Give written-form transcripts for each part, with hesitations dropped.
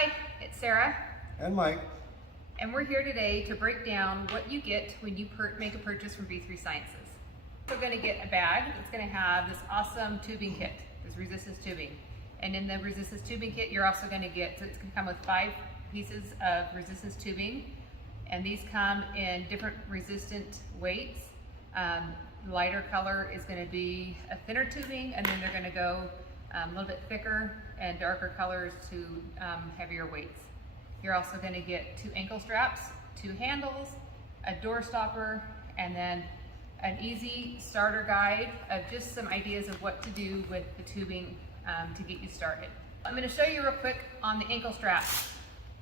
Hi, it's Sarah, And Mike. and we're here today to break down what you get when you make a purchase from V3 Sciences. We're going to get a bag that's going to have this awesome tubing kit, this resistance tubing. And in the resistance tubing kit, you're also going to get, so it's going to come with 5 pieces of resistance tubing. And these come in different resistant weights. Lighter color is going to be a thinner tubing, and then they're going to go a little bit thicker and darker colors to heavier weights. You're also going to get 2 ankle straps, 2 handles, a door stopper, and then an easy starter guide of just some ideas of what to do with the tubing to get you started. I'm going to show you real quick on the ankle straps.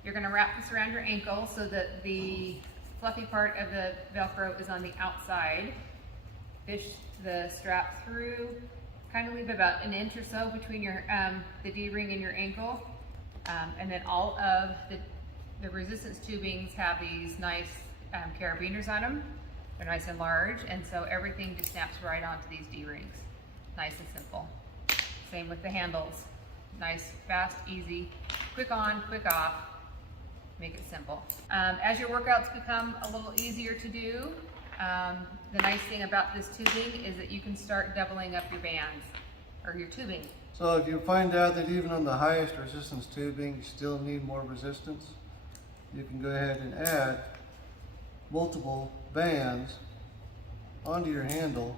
You're going to wrap this around your ankle so that the fluffy part of the Velcro is on the outside. Fish the strap through, kind of leave about an inch or so between your the D-ring and your ankle. And then all of the resistance tubings have these nice carabiners on them. They're nice and large, and so everything just snaps right onto these D-rings. Nice and simple. Same with the handles. Nice, fast, easy, quick on, quick off. Make it simple. As your workouts become a little easier to do, the nice thing about this tubing is that you can start doubling up your bands or your tubing. So if you find out that even on the highest resistance tubing you still need more resistance, you can go ahead and add multiple bands onto your handle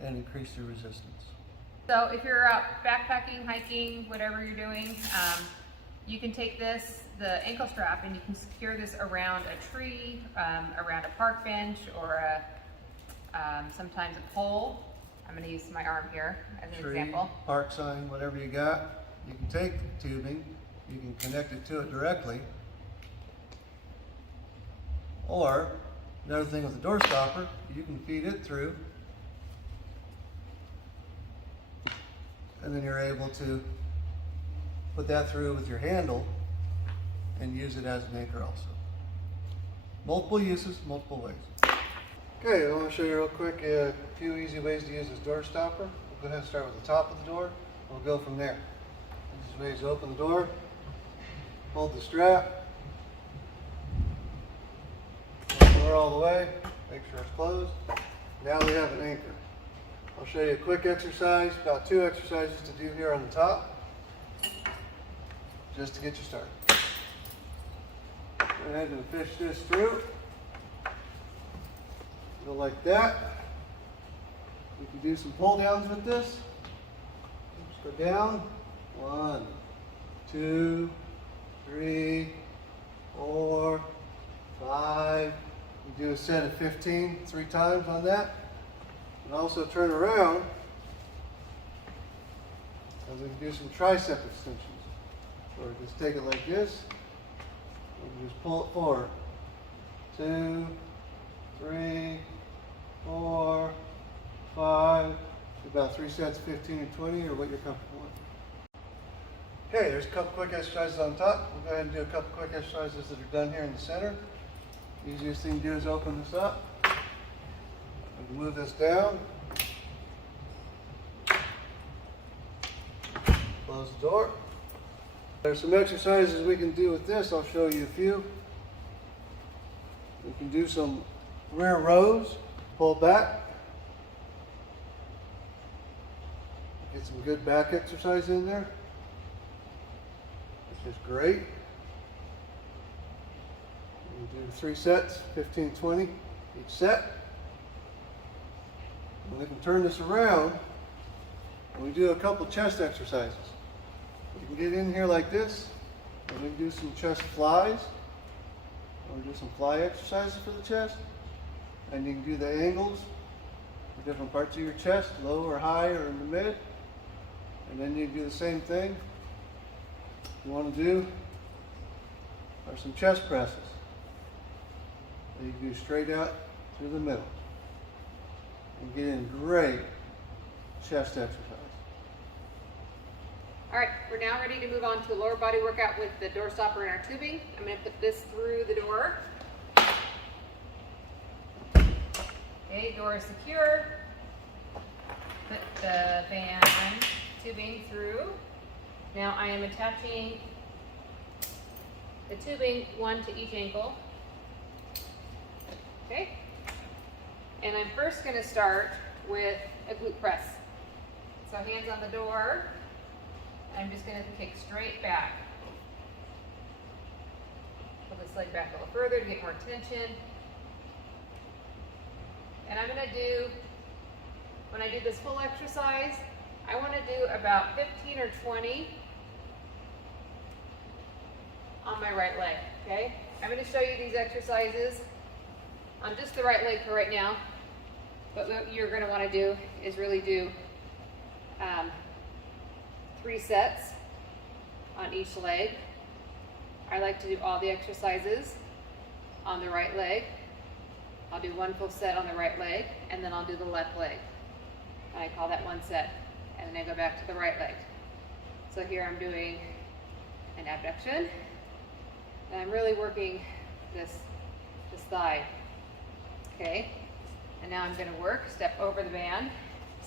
and increase your resistance. So if you're out backpacking, hiking, whatever you're doing, you can take this, the ankle strap, and you can secure this around a tree, around a park bench, or sometimes a pole. I'm going to use my arm here as an example. Park sign, whatever you got. You can take the tubing, you can connect it to it directly. Or, another thing with the door stopper, you can feed it through. And then you're able to put that through with your handle and use it as an anchor also. Multiple uses, multiple ways. Okay, I want to show you real quick a few easy ways to use this door stopper. We'll go ahead and start with the top of the door. We'll go from there. Easiest way is to open the door, hold the strap, open the door all the way, make sure it's closed. Now we have an anchor. I'll show you a quick exercise, about 2 exercises to do here on the top, just to get you started. Go ahead and fish this through. Go like that. You can do some pull downs with this. Just go down. 1, 2, 3, 4, 5. You do a set of 15 3 times on that. And also turn around, and we can do some tricep extensions. Or just take it like this, and just pull it forward. 2, 3, 4, 5, about 3 sets, 15 and 20, or what you're comfortable with. Okay, there's a couple quick exercises on top. We'll go ahead and do a couple quick exercises that are done here in the center. The easiest thing to do is open this up. We can move this down. Close the door. There's some exercises we can do with this. I'll show you a few. We can do some rear rows, pull back. Get some good back exercise in there, which is great. We do 3 sets, 15, 20 each set. And we can turn this around and we do a couple chest exercises. You can get in here like this, and we can do some chest flies, or do some fly exercises for the chest. And you can do the angles for different parts of your chest, low or high or in the mid. And then you can do the same thing. You want to do are some chest presses. And you can do straight out through the middle. And get in great chest exercise. All right, we're now ready to move on to a lower body workout with the door stopper and our tubing. I'm going to put this through the door. Okay, door is secure. Put the band tubing through. Now I am attaching the tubing, one to each ankle. Okay? And I'm first going to start with a glute press. So hands on the door. I'm just going to kick straight back. Pull this leg back a little further to get more tension. And I'm going to do, when I do this full exercise, I want to do about 15 or 20 on my right leg, okay? I'm going to show you these exercises on just the right leg for right now. But what you're going to want to do is really do 3 sets on each leg. I like to do all the exercises on the right leg. I'll do 1 full set on the right leg, and then I'll do the left leg. And I call that 1 set. And then I go back to the right leg. So here I'm doing an abduction. And I'm really working this thigh. Okay? And now I'm going to work, step over the band,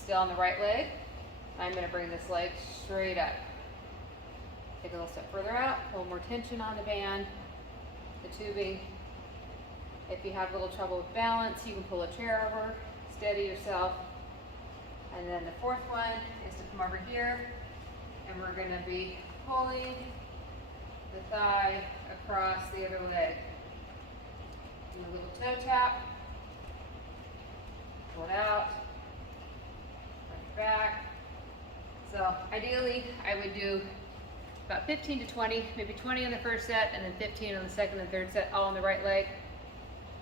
still on the right leg. I'm going to bring this leg straight up. Take a little step further out, pull more tension on the band, the tubing. If you have a little trouble with balance, you can pull a chair over, steady yourself. And then the 4th one is to come over here, and we're going to be pulling the thigh across the other leg. Do a little toe tap, pull it out, bring it back. So ideally, I would do about 15 to 20, maybe 20 on the first set, and then 15 on the second and third set, all on the right leg.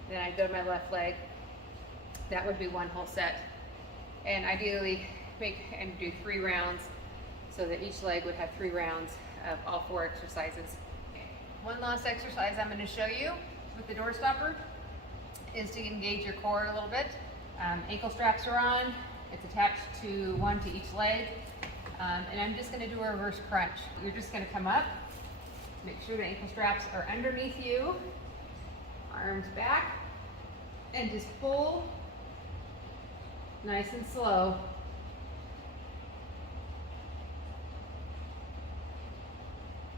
Then I go to my left leg. That would be 1 whole set. And ideally, make and do 3 rounds so that each leg would have 3 rounds of all 4 exercises. One last exercise I'm going to show you with the door stopper is to engage your core a little bit. Ankle straps are on. It's attached to 1 to each leg. And I'm just going to do a reverse crunch. You're just going to come up, make sure the ankle straps are underneath you, arms back, and just pull nice and slow.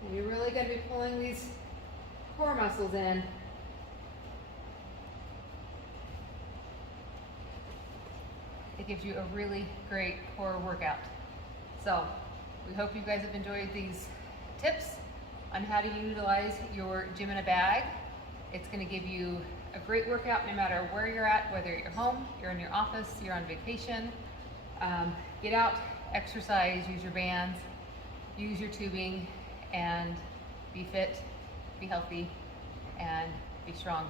And you're really going to be pulling these core muscles in. It gives you a really great core workout. So we hope you guys have enjoyed these tips on how to utilize your gym in a bag. It's going to give you a great workout no matter where you're at, whether you're home, you're in your office, you're on vacation. Get out, exercise, use your bands, use your tubing, and be fit, be healthy, and be strong.